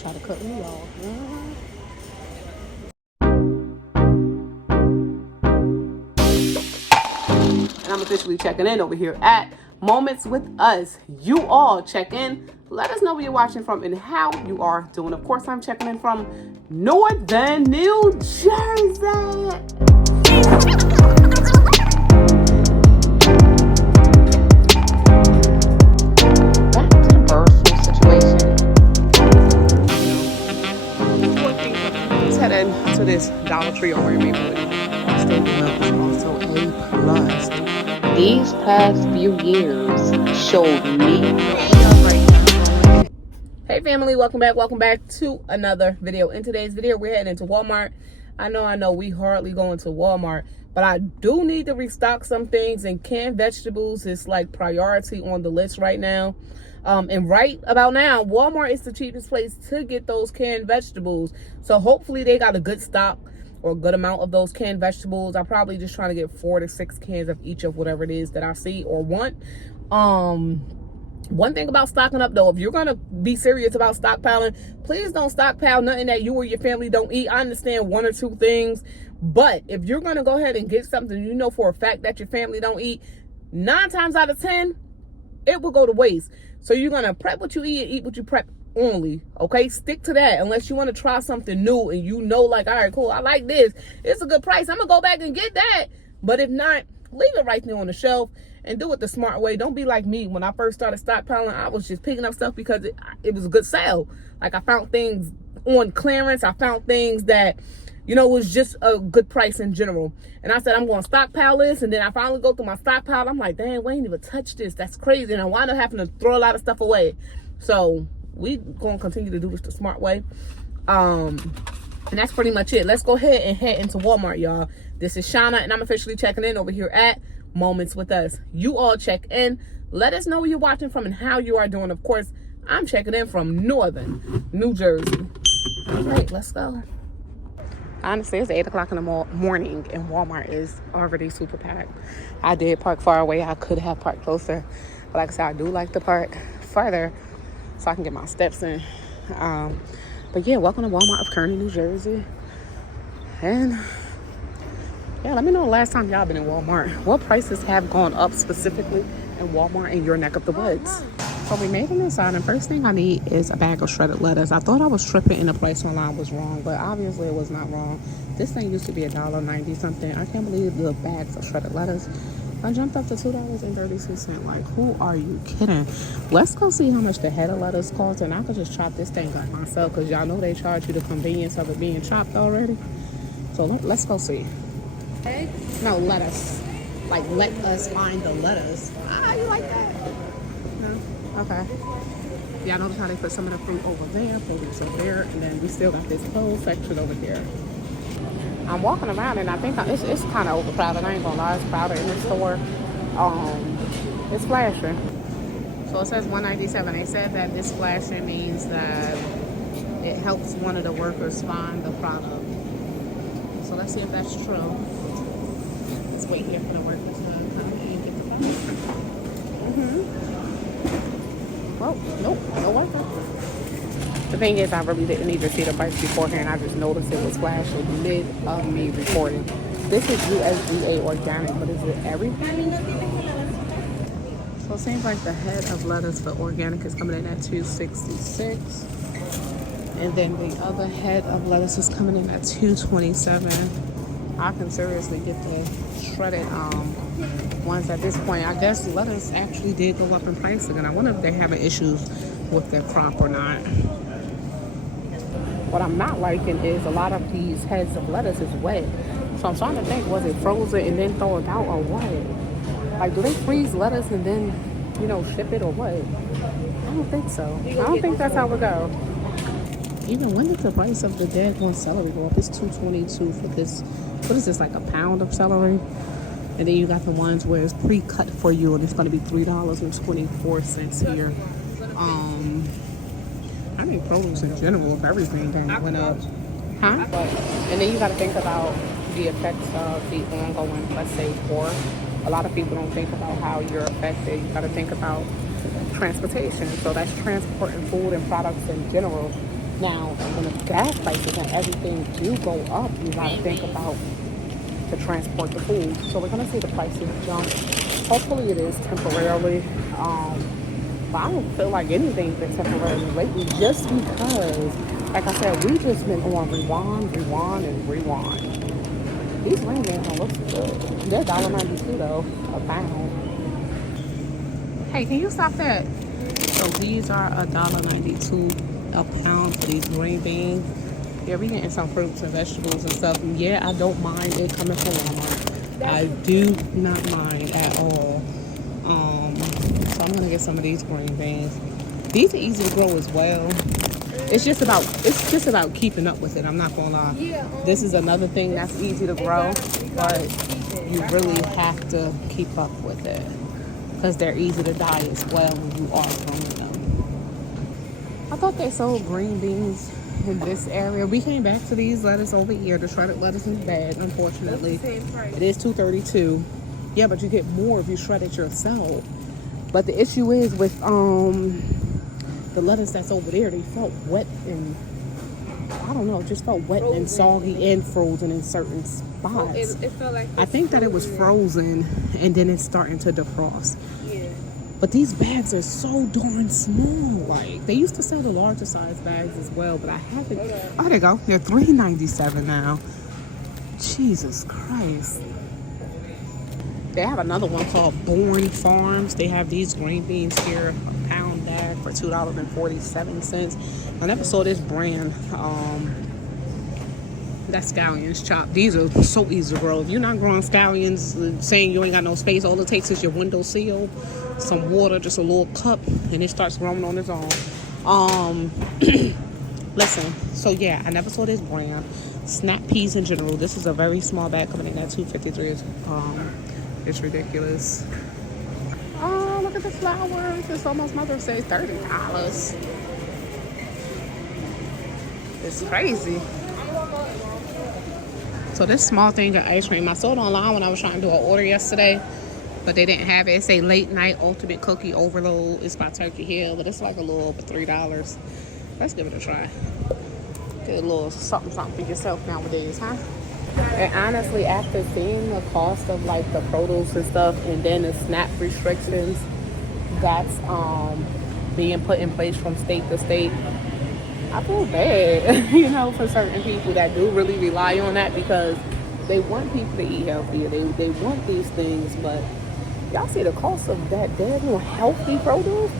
Try to cut me off. And I'm officially checking in over here at Moments with Us. You all check in. Let us know where you're watching from and how you are doing. Of course, I'm checking in from Northern New Jersey. To this Dollar Tree over in Maplewood. Stable Milk is also A plus. These past few years showed me. Hey family, welcome back to another video. In today's video, we're heading into Walmart. I know we hardly go into Walmart, but I do need to restock some things, and canned vegetables is like priority on the list right now. And right about now, Walmart is the cheapest place to get those canned vegetables. So hopefully they got a good stock or a good amount of those canned vegetables. I'm probably just trying to get 4 to 6 cans of each of whatever it is that I see or want. One thing about stocking up though, if you're gonna be serious about stockpiling, please don't stockpile nothing that you or your family don't eat. I understand 1 or 2 things, but if you're gonna go ahead and get something you know for a fact that your family don't eat, 9 times out of 10, it will go to waste. So you're gonna prep what you eat and eat what you prep only. Okay, stick to that unless you want to try something new and you know, like, all right, cool, I like this, it's a good price, I'm gonna go back and get that. But if not, leave it right there on the shelf and do it the smart way. Don't be like me. When I first started stockpiling, I was just picking up stuff because it was a good sale. Like, I found things on clearance, I found things that, you know, it was just a good price in general. And I said, I'm going to stockpile this. And then I finally go through my stockpile. I'm like, dang, we ain't even touched this. That's crazy. And I wind up having to throw a lot of stuff away. So we going to continue to do this the smart way. And that's pretty much it. Let's go ahead and head into Walmart, y'all. This is Shauna, and I'm officially checking in over here at Moments with Us. You all check in. Let us know where you're watching from and how you are doing. Of course, I'm checking in from Northern New Jersey. All right, let's go. Honestly, it's 8 o'clock in the morning and Walmart is already super packed. I did park far away. I could have parked closer. But like I said, I do like to park further so I can get my steps in. But yeah, welcome to Walmart of Kearney, New Jersey. And yeah, let me know the last time y'all been in Walmart. What prices have gone up specifically in Walmart in your neck of the woods? So we made it inside, and first thing I need is a bag of shredded lettuce. I thought I was tripping and the price online was wrong, but obviously it was not wrong. This thing used to be $1.90 something. I can't believe the bags of shredded lettuce I jumped up to $2.36. Like, who are you kidding? Let's go see how much the head of lettuce costs, and I could just chop this thing up myself because y'all know they charge you the convenience of it being chopped already. So let's go see. No, lettuce. Like, let us find the lettuce. Ah, you like that? No? Okay. Y'all notice how they put some of the fruit over there, produce over there, and then we still got this whole section over here. I'm walking around and I think it's kind of overcrowded. I ain't gonna lie, it's crowded in the store. It's flashing. So it says $1.97. They said that this flashing means that it helps one of the workers find the product. So let's see if that's true. Let's wait here for the workers to come and get the product. Well, nope, no worker. The thing is, I really didn't need to see the price beforehand. I just noticed it was flashing mid of me recording. This is USDA organic, but is it everything? So it seems like the head of lettuce for organic is coming in at $2.66. And then the other head of lettuce is coming in at $2.27. I can seriously get the shredded ones at this point. I guess lettuce actually did go up in price again. I wonder if they're having issues with their crop or not. What I'm not liking is a lot of these heads of lettuce is wet. So I'm trying to think, was it frozen and then throw it out or what? Like, do they freeze lettuce and then, you know, ship it or what? I don't think so. I don't think that's how it go. Even when did the price of the daggone celery go up? It's $2.22 for this. What is this, like a pound of celery? And then you got the ones where it's pre-cut for you and it's going to be $3.24 here. I mean, produce in general, if everything went up. Huh? And then you got to think about the effects of the ongoing, let's say, war. A lot of people don't think about how you're affected. You got to think about transportation. So that's transporting food and products in general. Now, when the gas prices and everything do go up, you gotta think about to transport the food. So we're gonna see the prices jump. Hopefully it is temporarily. But I don't feel like anything's been temporarily lately just because, like I said, we just been on rewind, rewind, and rewind. These ring bands don't look good. They're $1.92 though, a pound. Hey, can you stop that? So these are $1.92 a pound for these green beans. Yeah, we getting some fruits and vegetables and stuff. And yeah, I don't mind it coming from Walmart. I do not mind at all. So I'm gonna get some of these green beans. These are easy to grow as well. It's just about keeping up with it. I'm not gonna lie. This is another thing that's easy to grow, but you really have to keep up with it because they're easy to die as well when you are growing them. I thought they sold green beans in this area. We came back to these lettuce over here. The shredded lettuce is bad, unfortunately. It is $2.32. Yeah, but you get more if you shred it yourself. But the issue is with the lettuce that's over there, they felt wet and I don't know, it just felt wet and soggy and frozen in certain spots. It felt like I think that it was frozen and then it's starting to defrost. Yeah. But these bags are so darn small. Like they used to sell the larger size bags as well, but I haven't. Oh, there you go. They're $3.97 now. Jesus Christ. They have another one called Bourne Farms. They have these green beans here, a pound bag for $2.47. I never saw this brand. That's scallions chopped. These are so easy to grow. If you're not growing scallions, saying you ain't got no space, all it takes is your window sill, some water, just a little cup, and it starts growing on its own. Listen, so yeah, I never saw this brand. Snap peas in general. This is a very small bag coming in at $2.53. It's ridiculous. Oh, look at the flowers. It's almost Mother's Day, $30. It's crazy. So this small thing of ice cream, I saw it online when I was trying to do an order yesterday, but they didn't have it. It's a late night ultimate cookie overload. It's by Turkey Hill, but it's like a little over $3. Let's give it a try. Get a little something for yourself nowadays, huh? And honestly, after seeing the cost of like the produce and stuff, and then the SNAP restrictions that's being put in place from state to state, I feel bad, you know, for certain people that do really rely on that because they want people to eat healthier. They want these things, but y'all see the cost of that damn healthy produce?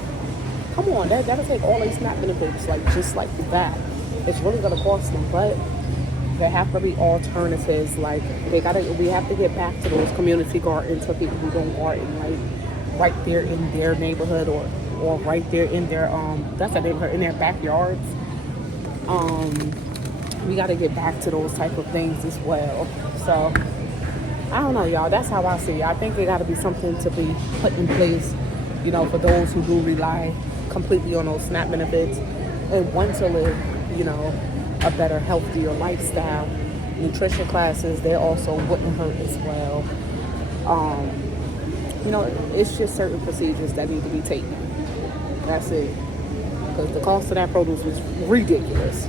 Come on, that'll take all these SNAP benefits, like just like that. It's really gonna cost them, but there have to be alternatives. Like we have to get back to those community gardens for people who don't garden, like right there in their neighborhood or right there in their that's a neighborhood in their backyards. We got to get back to those type of things as well. So I don't know, y'all. That's how I see it. I think it got to be something to be put in place, you know, for those who do rely completely on those SNAP benefits and want to live, you know, a better, healthier lifestyle. Nutrition classes, they also wouldn't hurt as well. You know, it's just certain procedures that need to be taken. That's it. Because the cost of that produce was ridiculous.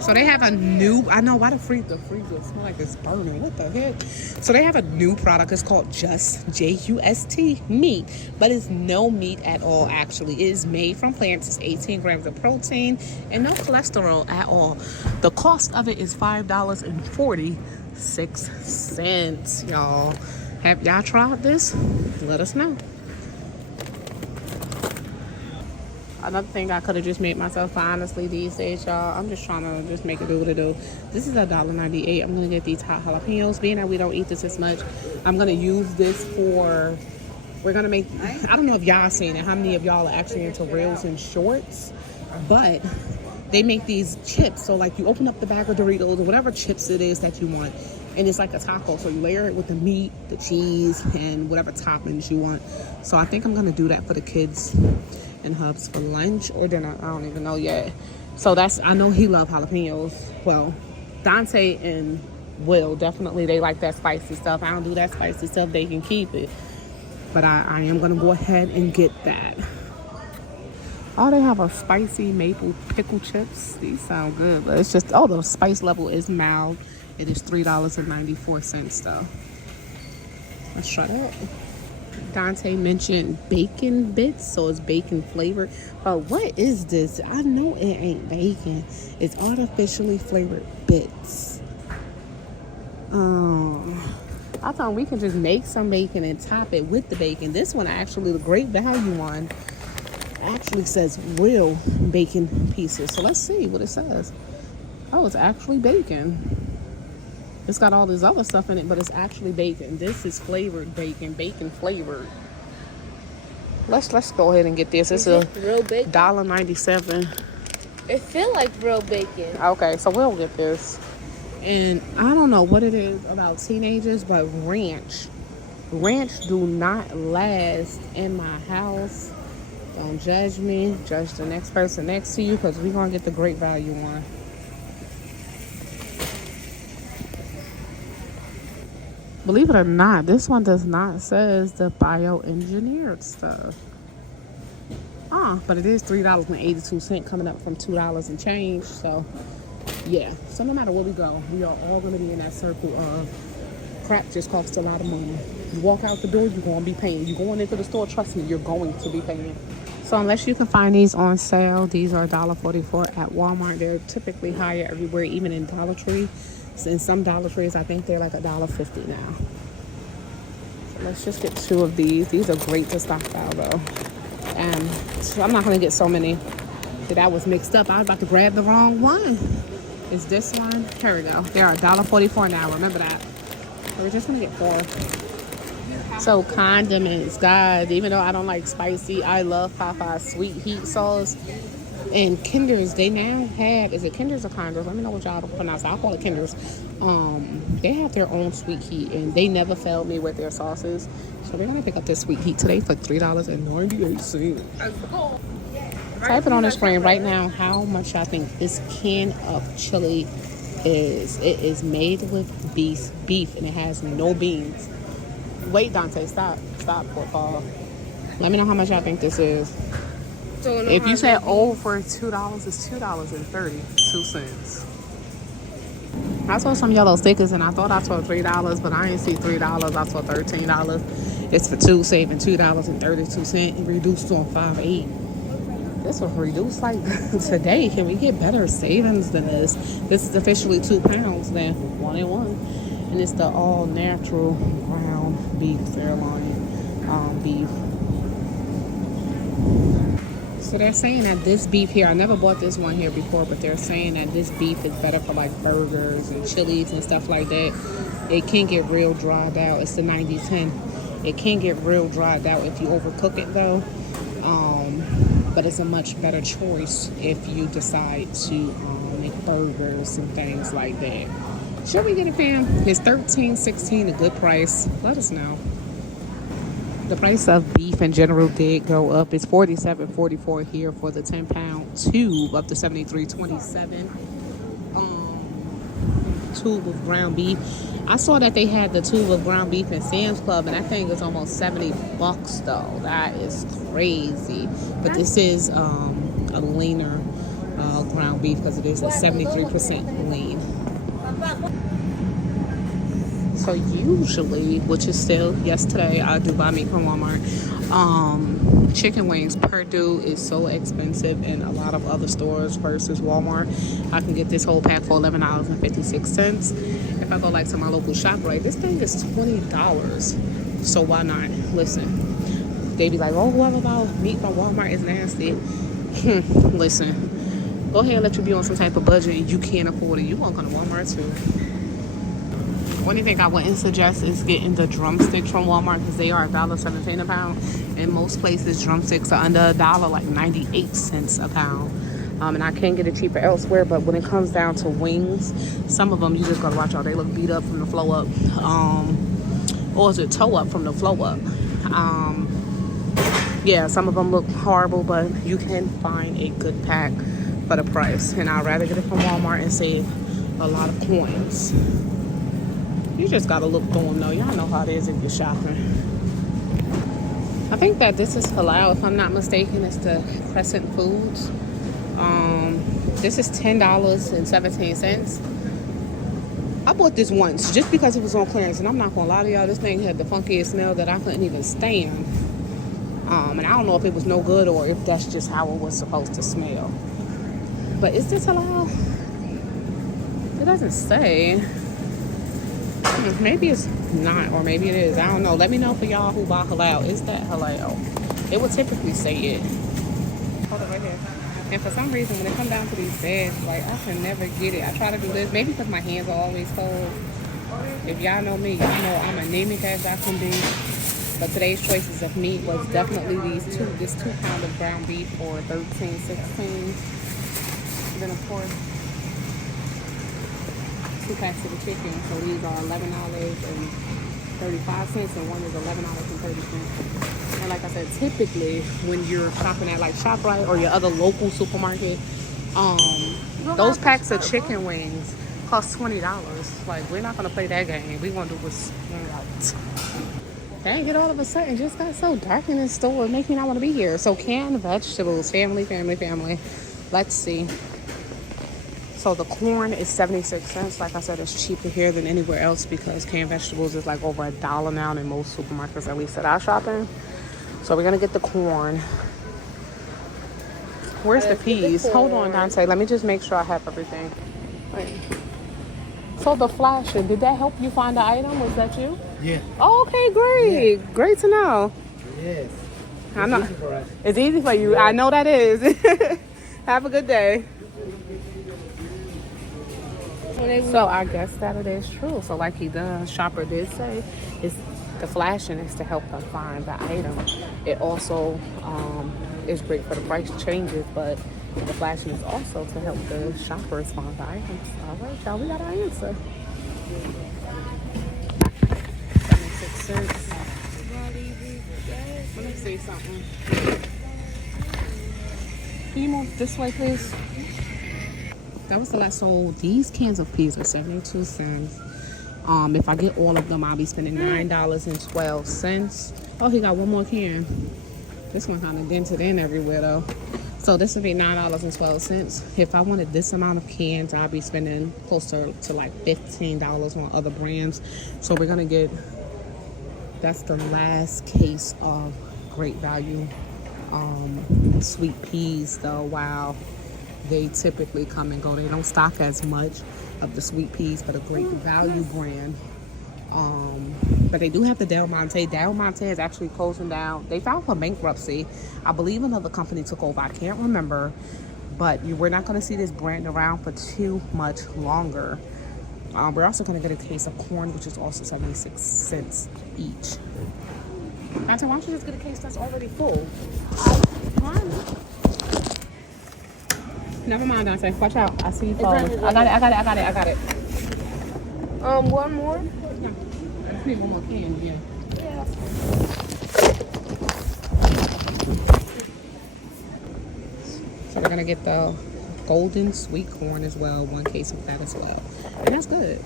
So they have a new, I know why the freezer smell like it's burning. What the heck? So they have a new product. It's called Just, J-U-S-T, meat. But it's no meat at all, actually. It is made from plants. It's 18 grams of protein and no cholesterol at all. The cost of it is $5.46, y'all. Have y'all tried this? Let us know. Another thing I could have just made myself, honestly, these days, y'all. I'm just trying to just make it do what it do. This is $1.98. I'm going to get these hot jalapenos. Being that we don't eat this as much, I'm going to use this for, we're going to make, I don't know if y'all seen it. How many of y'all are actually into reels and shorts? But they make these chips. So, like, you open up the bag of Doritos or whatever chips it is that you want. And it's like a taco. So you layer it with the meat, the cheese, and whatever toppings you want. So I think I'm going to do that for the kids and Hubs for lunch or dinner. I don't even know yet. So that's, I know he loves jalapenos. Well, Dante and Will, definitely, they like that spicy stuff. I don't do that spicy stuff. They can keep it. But I am going to go ahead and get that. Oh, they have a spicy maple pickle chips. These sound good, but it's just, oh, the spice level is mild. It is $3.94 though. Let's try that. Dante mentioned bacon bits, so it's bacon flavored. But what is this? I know it ain't bacon. It's artificially flavored bits. I thought we could just make some bacon and top it with the bacon. This one actually, the great value one, actually says real bacon pieces. So let's see what it says. Oh, it's actually bacon. It's got all this other stuff in it, but it's actually bacon. This is flavored bacon, bacon flavored. Let's go ahead and get this. It's a real bacon? $1.97. It feel like real bacon. Okay, so we'll get this. And I don't know what it is about teenagers, but ranch do not last in my house. Don't judge me. Judge the next person next to you, because we're going to get the great value one. Believe it or not, this one does not says the bioengineered stuff. But it is $3.82 coming up from $2 and change. So, yeah. So no matter where we go, we are all going to be in that circle of crap just costs a lot of money. You walk out the door, you're going to be paying. You going into the store, trust me, you're going to be paying. So unless you can find these on sale, these are $1.44 at Walmart. They're typically higher everywhere, even in Dollar Tree. In some Dollar Trees, I think they're like $1.50 now. So let's just get 2 of these. These are great to stockpile though. So I'm not gonna get so many. That was mixed up. I was about to grab the wrong one. Is this one? Here we go. They are $1.44 now. Remember that. We're just gonna get 4. So condiments, guys. Even though I don't like spicy, I love Popeye's sweet heat sauce. And Kinder's, they now have, is it Kinder's or Condors? Let me know what y'all pronounce. I'll call it Kinder's. They have their own sweet heat, and they never failed me with their sauces. So we're gonna pick up this sweet heat today for $3.98. Type it on the screen right now how much I think this can of chili is. It is made with beef, and it has no beans. Wait, Dante, stop, football. Let me know how much y'all think this is. If you say over $2, it's $2.32. I saw some yellow stickers and I thought I saw $3, but I didn't see $3. I saw $13. It's for 2, saving $2.32. Reduced on 5.8. This was reduced like today. Can we get better savings than this? This is officially 2 pounds then, 1 and 1, and it's the all natural ground beef sirloin beef. So they're saying that this beef here, I never bought this one here before, but they're saying that this beef is better for like burgers and chilies and stuff like that. It can get real dried out. It's the 90-10. It can get real dried out if you overcook it though. But it's a much better choice if you decide to make burgers and things like that. Should we get it, fam? It's $13.16, a good price. Let us know. The price of beef in general did go up. It's $47.44 here for the 10-pound tube, up to $73.27. Tube of ground beef. I saw that they had the tube of ground beef in Sam's Club, and that thing was almost $70 though. That is crazy. But this is a leaner ground beef because it is a 73% lean. So usually, which is still yesterday, I do buy meat from Walmart. Chicken wings, Purdue is so expensive in a lot of other stores versus Walmart. I can get this whole pack for $11.56. If I go like to my local ShopRite, this thing is $20. So why not? Listen, they be like, oh, whoever buys meat from Walmart is nasty. Listen, go ahead and let you be on some type of budget and you can't afford it. You won't go to Walmart too. Only thing I wouldn't suggest is getting the drumsticks from Walmart because they are $1.17 a pound. In most places, drumsticks are under $1, like 98 cents a pound. And I can get it cheaper elsewhere, but when it comes down to wings, some of them you just gotta watch out. They look beat up from the flow up, or is it toe up from the flow up? Yeah, some of them look horrible, but you can find a good pack for the price. And I'd rather get it from Walmart and save a lot of coins. You just gotta look through them though. Y'all know how it is if you're shopping. I think that this is halal, if I'm not mistaken. It's the Crescent Foods. This is $10.17. I bought this once just because it was on clearance, and I'm not gonna lie to y'all, this thing had the funkiest smell that I couldn't even stand. And I don't know if it was no good or if that's just how it was supposed to smell. But is this halal? It doesn't say. Maybe it's not, or maybe it is. I don't know. Let me know for y'all who buy halal. Is that halal? It would typically say it. Hold it right here. And for some reason, when it comes down to these bags, like, I can never get it. I try to do this, maybe because my hands are always cold. If y'all know me, y'all know I'm anemic as I can be. But today's choices of meat was definitely this 2 pound of ground beef for $13.16. Then of course, 2 packs of the chicken. So these are $11.35, and one is $11.30. And like I said, typically when you're shopping at like ShopRite or your other local supermarket, those packs of chicken wings cost $20. Like, we're not gonna play that game. We gonna do what's right. Dang it, all of a sudden just got so dark in this store. It makes me not want to be here. So canned vegetables, family. Let's see. So the corn is 76 cents. Like I said, it's cheaper here than anywhere else because canned vegetables is like over $1 now in most supermarkets, at least that I shop in. So we're gonna get the corn. Where's the peas? Hold on, Dante. Let me just make sure I have everything. Wait. So the flashing, did that help you find the item? Was that you? Yeah. Oh, okay, great. Yeah. Great to know. Yes. I'm not. Easy for us. It's easy for you. Yeah. I know that is. Have a good day. So I guess that it is true. So like the shopper did say, it's the flashing is to help them find the item. It also is great for the price changes, but the flashing is also to help the shoppers find the items. All right, y'all, we got our answer. 76 cents. Let me see something. Can you move this way, please? That was the last. So these cans of peas are 72 cents. If I get all of them, I'll be spending $9.12. Oh, he got one more can. This one kind of dented in everywhere though. So this would be $9.12. If I wanted this amount of cans, I'll be spending closer to like $15 on other brands. So we're gonna get, that's the last case of Great Value sweet peas though. Wow, they typically come and go. They don't stock as much of the sweet peas for the Great Value brand. But they do have the Del Monte. Del Monte is actually closing down. They filed for bankruptcy. I believe another company took over. I can't remember. But we're not going to see this brand around for too much longer. We're also going to get a case of corn, which is also 76 cents each. Dante, why don't you just get a case that's already full? Never mind, Dante. Watch out. I see you falling. I got it. One more? Yeah. I just need one more can, yeah. Yeah. So we're gonna get the golden sweet corn as well, 1 case of that as well. And that's good.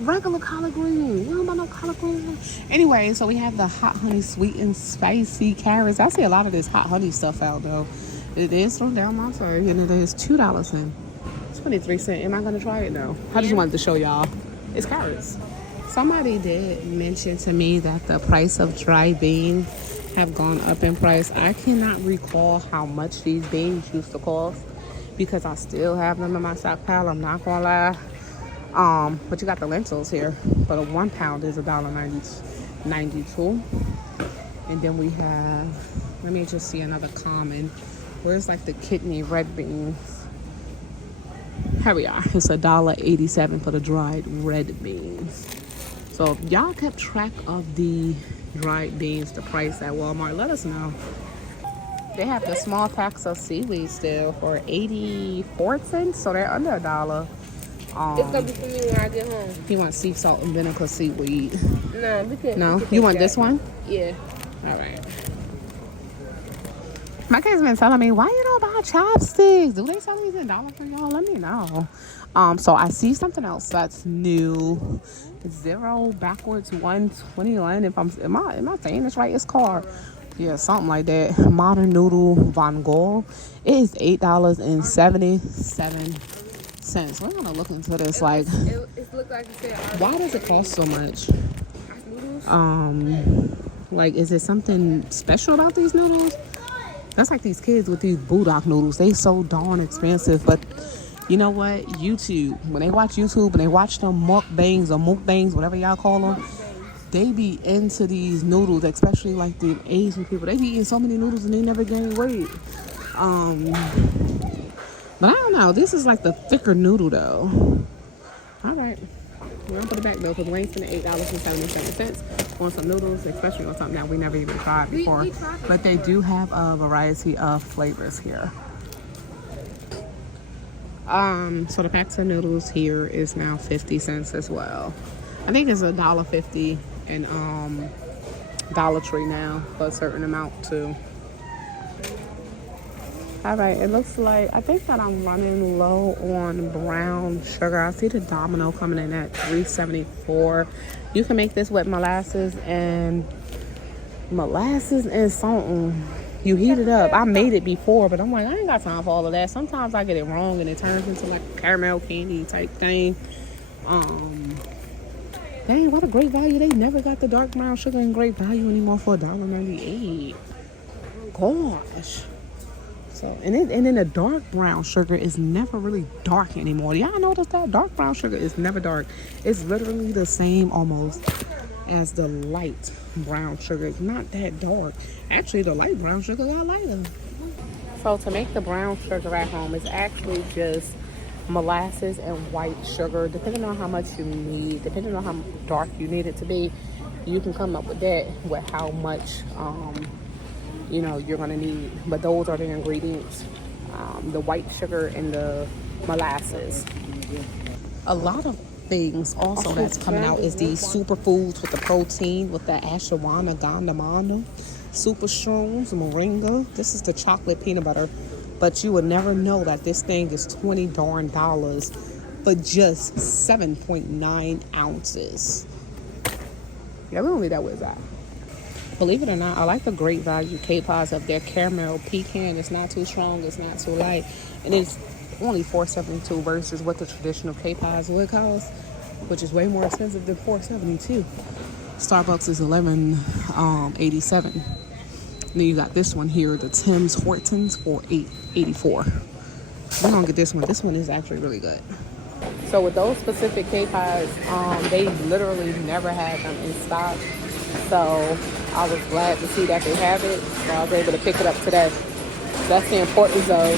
Regular collard green. You don't want no collard green. Anyway, so we have the hot honey sweet and spicy carrots. I see a lot of this hot honey stuff out though. It is from Del Monte and it is $2.23. Am I gonna try it though? I just wanted to show y'all. It's carrots. Somebody did mention to me that the price of dry beans have gone up in price. I cannot recall how much these beans used to cost because I still have them in my stockpile. I'm not gonna lie. But you got the lentils here. But a 1 pound is $1.92. And then we have, let me just see another common. Where's like the kidney red beans? Here we are. It's $1.87 for the dried red beans. So if y'all kept track of the dried beans, the price at Walmart, let us know. They have the small packs of seaweed still for 84 cents, so they're under $1. It's gonna be for me when I get home. You want sea salt and vinegar seaweed? No, we can. No? You want this one? Yeah. All right. My kids been telling me, why you don't buy chopsticks? Do they sell these in Dollar Tree, y'all? Let me know. So I see something else that's new. 0 backwards 121. If am I saying this right? It's called, yeah, something like that. Modern Noodle Von Gogh. It is $8.77. We're gonna look into this. Like, It looked like you said. why does it cost so much? Noodles. Like, is it something special about these noodles? That's like these kids with these Bulldog noodles. They so darn expensive. But you know what? YouTube, when they watch YouTube and they watch them mukbangs or mukbangs, whatever y'all call them, they be into these noodles, especially like the Asian people. They be eating so many noodles and they never gain weight. But I don't know. This is like the thicker noodle though. All right. We're gonna put it back though, because we ain't spending $8.77 on some noodles, especially on something that we never even tried before. But they do have a variety of flavors here. So the packs of noodles here is now 50 cents as well. I think it's $1.50 in Dollar Tree now for a certain amount too. All right, it looks like, I think that I'm running low on brown sugar. I see the Domino coming in at $3.74. You can make this with molasses and something. You heat it up. I made it before, but I'm like, I ain't got time for all of that. Sometimes I get it wrong and it turns into like a caramel candy type thing. Dang, what a great value. They never got the dark brown sugar in great value anymore for $1.98. Gosh. So, and then the dark brown sugar is never really dark anymore. Y'all notice that? Dark brown sugar is never dark. It's literally the same almost as the light brown sugar. It's not that dark. Actually, the light brown sugar got lighter. So to make the brown sugar at home, it's actually just molasses and white sugar. Depending on how much you need, depending on how dark you need it to be, you can come up with that, with how much you know you're gonna need. But those are the ingredients: the white sugar and the molasses. A lot of things also that's coming out is these superfoods with the protein, with the ashwagandha, gandamano, super shrooms, moringa. This is the chocolate peanut butter, but you would never know that this thing is $20 for just 7.9 ounces. Yeah, we don't need that with that. Believe it or not, I like the Great Value K-Pods of their caramel pecan. It's not too strong, it's not too light, and it's only $4.72 versus what the traditional K-Pods would cost, which is way more expensive than $4.72. Starbucks is $11.87. Then you got this one here, the Tim's Hortons, for $8.84. We're gonna get this one. This one is actually really good. So with those specific K-Pods, they literally never had them in stock. So I was glad to see that they have it. So I was able to pick it up today. That's the importance of,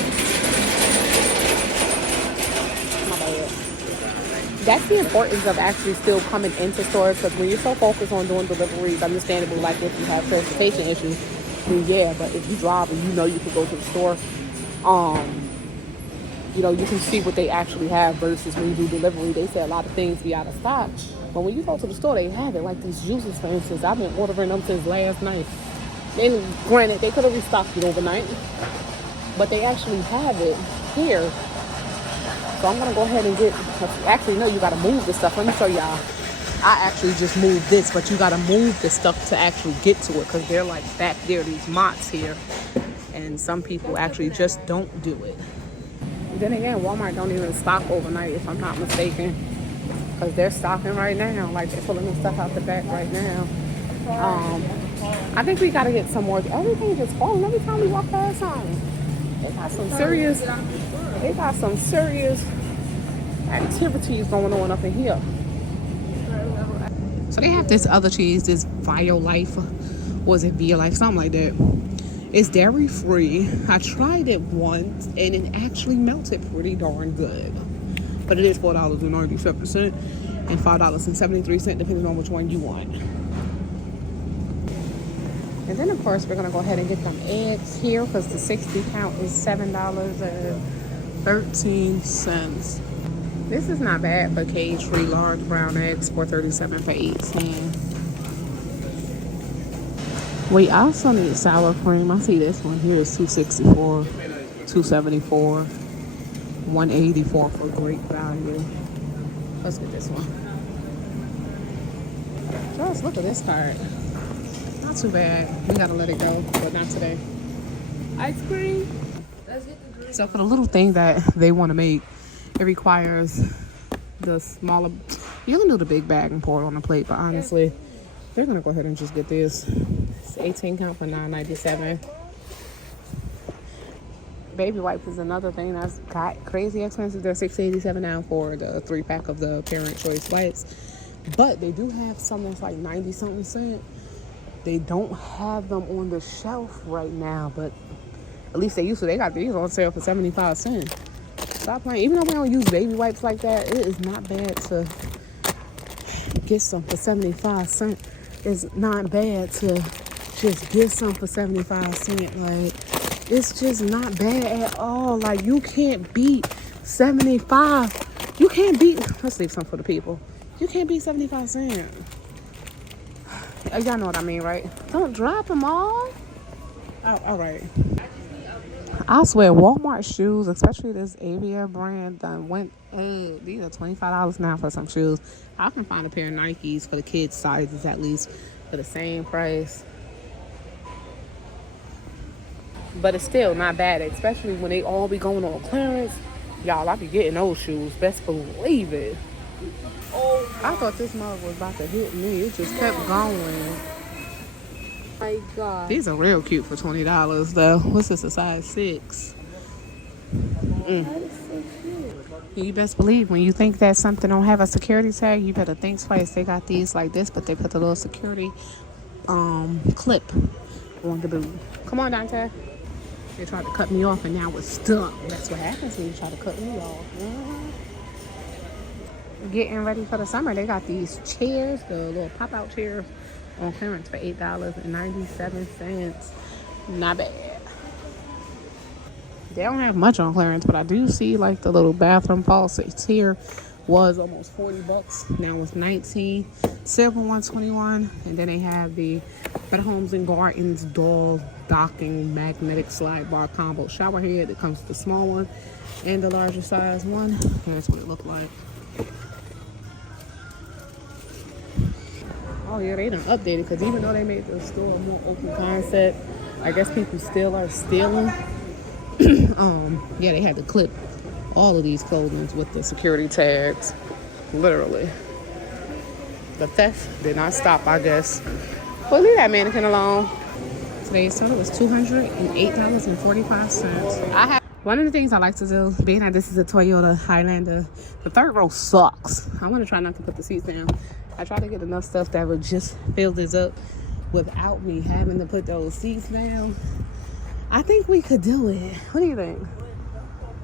that's the importance of actually still coming into stores, because when you're so focused on doing deliveries, understandable, like if you have transportation issues, then yeah, but if you drive and you know you can go to the store, you know, you can see what they actually have versus when you do delivery. They say a lot of things be out of stock, but when you go to the store, they have it. Like these juices, for instance, I've been ordering them since last night. And granted, they could have restocked it overnight, but they actually have it here. So I'm gonna go ahead and get, actually no, you gotta move this stuff. Let me show y'all. I actually just moved this, but you gotta move this stuff to actually get to it, because they're like back there, these mots here. And some people actually just don't do it. Then again, Walmart don't even stock overnight, if I'm not mistaken, because they're stocking right now. Like they're pulling the stuff out the back right now. I think we gotta get some more. Everything just falling every time we walk past something. They got some serious activities going on up in here. So they have this other cheese, this Violife, was it Violife, something like that. It's dairy free. I tried it once and it actually melted pretty darn good. But it is $4.97 and $5.73, depending on which one you want. And then of course we're gonna go ahead and get them eggs here, because the 60 count is $7.13. This is not bad for cage-free large brown eggs, $4.37 for 18. We also need sour cream. I see this one here is $2.64, $2.74, $1.84 for great value. Let's get this one. Just look at this card. Not too bad. We gotta let it go, but not today. Ice cream. Let's get the drink. So for the little thing that they want to make, it requires the smaller. You can do the big bag and pour it on the plate, but honestly, they're gonna go ahead and just get this. It's 18 count for $9.97. Baby wipes is another thing that's got crazy expensive. They're $6.87 now for the 3-pack of the Parent Choice wipes, but they do have some that's like 90-something cent. They don't have them on the shelf right now, but at least they used to. They got these on sale for 75 cents. Stop playing. Even though we don't use baby wipes like that, it is not bad to get some for 75 cents. It's not bad to just get some for 75 cents. Like, it's just not bad at all. Like, you can't beat 75. You can't beat, let's leave some for the people. You can't beat 75 cents. Y'all know what I mean, right? Don't drop them all. Oh, all right. I swear, Walmart shoes, especially this Avia brand, done went. These are $25 now for some shoes. I can find a pair of Nikes for the kids' sizes at least for the same price. But it's still not bad, especially when they all be going on clearance. Y'all, I be getting those shoes. Best believe it. Oh, I thought this mug was about to hit me. It just kept going. My God. These are real cute for $20 though. What's this, a size 6? That is so cute. You best believe when you think that something don't have a security tag, you better think twice. They got these like this, but they put the little security clip on the boot. Come on, Dante. They tried to cut me off and now it's stuck. That's what happens when you try to cut me off. Getting ready for the summer. They got these chairs, the little pop-out chairs on clearance for $8.97. Not bad. They don't have much on clearance, but I do see like the little bathroom faucets here was almost $40. Now it's $19. Silver $121, and then they have the Better Homes and Gardens doll docking magnetic slide bar combo shower head. It comes with the small one and the larger size one. That's what it looked like. Oh yeah, they done updated because even though they made the store a more open concept, I guess people still are stealing. Yeah, they had to clip all of these clothing with the security tags. Literally. The theft did not stop, I guess. Well, leave that mannequin alone. Today's total was $208.45. One of the things I like to do, being that this is a Toyota Highlander, the third row sucks. I'm going to try not to put the seats down. I try to get enough stuff that would just fill this up without me having to put those seats down. I think we could do it. What do you think?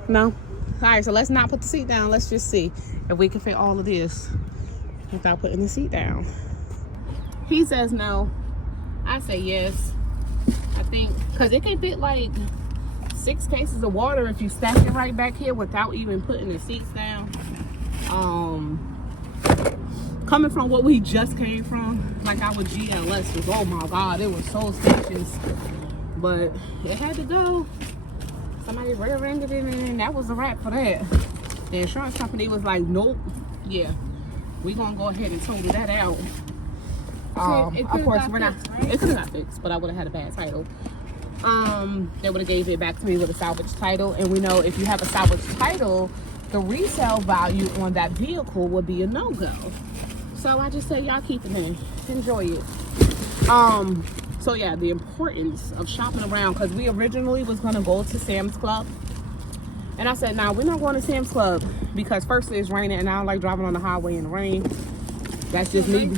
No? All right, so let's not put the seat down. Let's just see if we can fit all of this without putting the seat down. He says no. I say yes. I think, because it can fit like 6 cases of water if you stack it right back here without even putting the seats down. Coming from what we just came from, like our GLS was, oh my God, it was so spacious. But it had to go. Somebody rear-ended it and that was a wrap for that. The insurance company was like, nope, yeah, we gonna go ahead and total that out. Of course, we're not, right? It could have got fixed, but I would have had a bad title. They would have gave it back to me with a salvage title, and we know if you have a salvage title, the resale value on that vehicle would be a no-go. So I just say y'all keep it in, enjoy it. So yeah, the importance of shopping around, because we originally was gonna go to Sam's Club, and I said, nah, we're not going to Sam's Club because first it's raining and I don't like driving on the highway in the rain. That's just me.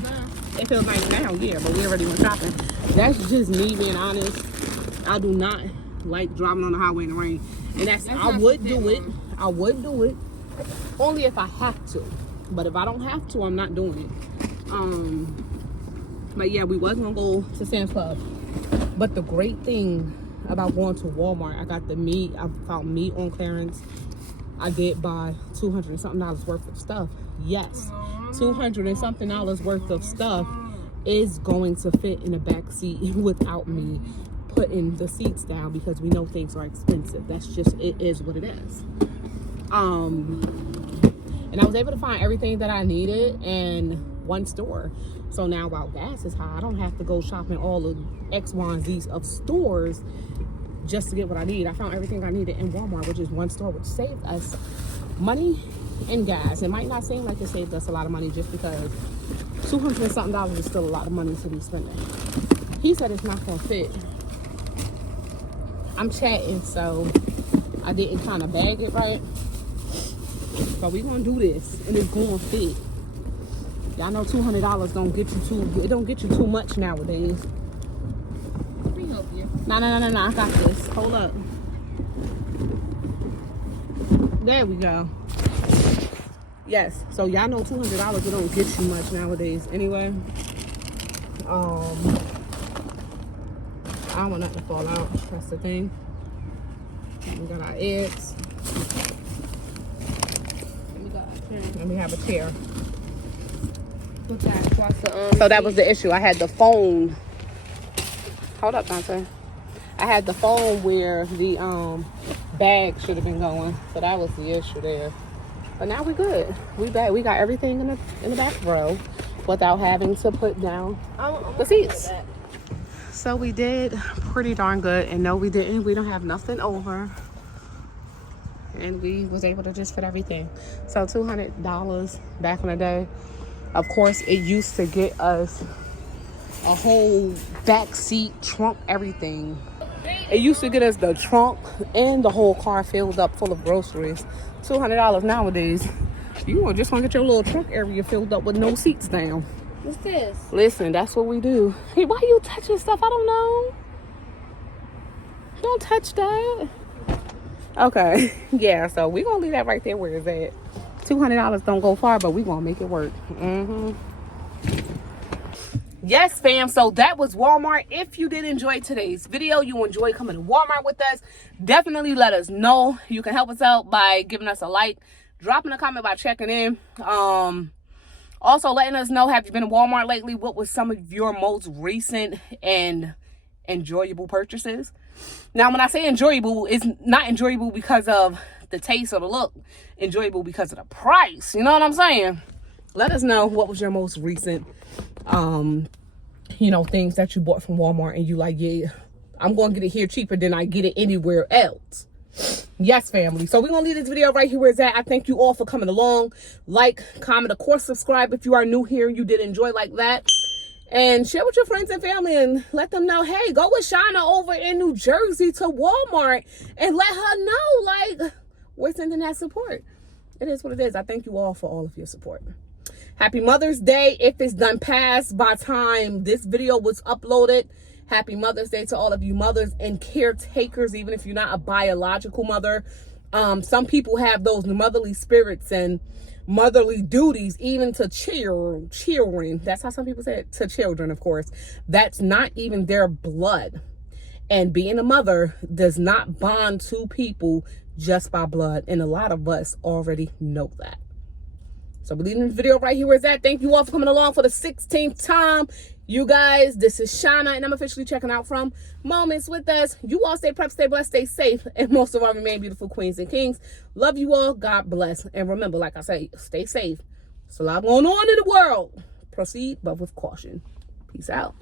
It feels nice now, yeah, but we already went shopping. That's just me being honest. I do not like driving on the highway in the rain, and I would do it only if I have to, but if I don't have to, I'm not doing it. But yeah, we was gonna go to Sam's Club, but the great thing about going to Walmart, I got the meat. I found meat on clearance. I did buy $200 and something worth of stuff. Yes, $200 and something worth of stuff is going to fit in the back seat without me putting the seats down, because we know things are expensive. That's just, it is what it is. And I was able to find everything that I needed in one store. So now while gas is high, I don't have to go shopping all the X, Y, and Z's of stores just to get what I need. I found everything I needed in Walmart, which is one store, which saved us money and gas. It might not seem like it saved us a lot of money just because $200 and something is still a lot of money to be spending. He said it's not gonna fit. I'm chatting, so I didn't kind of bag it right. But we gonna do this, and it's gonna fit. Y'all know $200 don't get you too. It don't get you too much nowadays. Let me help you. No. I got this. Hold up. There we go. Yes. So y'all know $200 it don't get you much nowadays. Anyway. I don't want nothing to fall out. That's the thing. We got our eggs. And we have a chair. So that was the issue. I had the phone. Hold up, Dante. I had the phone where the bag should have been going. So that was the issue there. But now we're good. We back. We got everything in the back row without having to put down the seats. So we did pretty darn good. And no, we didn't. We don't have nothing over. And we was able to just fit everything. So $200 back in the day. Of course, it used to get us a whole back seat, trunk, everything. It used to get us the trunk and the whole car filled up full of groceries. $200 nowadays, you just want to get your little trunk area filled up with no seats down. What's this? Listen, that's what we do. Hey, why you touching stuff? I don't know. Don't touch that. Okay, yeah, so we're going to leave that right there where it's at. $200 don't go far, but we're going to make it work. Yes, fam, so that was Walmart. If you did enjoy today's video, you enjoyed coming to Walmart with us, definitely let us know. You can help us out by giving us a like, dropping a comment by checking in. Also letting us know, have you been to Walmart lately? What was some of your most recent and enjoyable purchases? Now, when I say enjoyable, it's not enjoyable because of the taste or the look. Enjoyable because of the price. You know what I'm saying? Let us know what was your most recent, things that you bought from Walmart and you like, yeah, I'm going to get it here cheaper than I get it anywhere else. Yes, family. So we're going to leave this video right here where it's at. I thank you all for coming along. Like, comment, of course, subscribe if you are new here and you did enjoy like that. And share with your friends and family and let them know, hey, go with Shauna over in New Jersey to Walmart and let her know, like, we're sending that support. It is what it is. I thank you all for all of your support. Happy Mother's Day. If it's done past by time this video was uploaded, happy Mother's Day to all of you mothers and caretakers, even if you're not a biological mother. Some people have those motherly spirits and motherly duties, even to children. That's how some people say it, to children, of course. That's not even their blood. And being a mother does not bond two people just by blood. And a lot of us already know that. So we're leaving this video right here where it's at. Thank you all for coming along for the 16th time. You guys, this is Shauna, and I'm officially checking out from Moments with Us. You all stay prepped, stay blessed, stay safe, and most of all, remain beautiful queens and kings. Love you all. God bless. And remember, like I say, stay safe. There's a lot going on in the world. Proceed, but with caution. Peace out.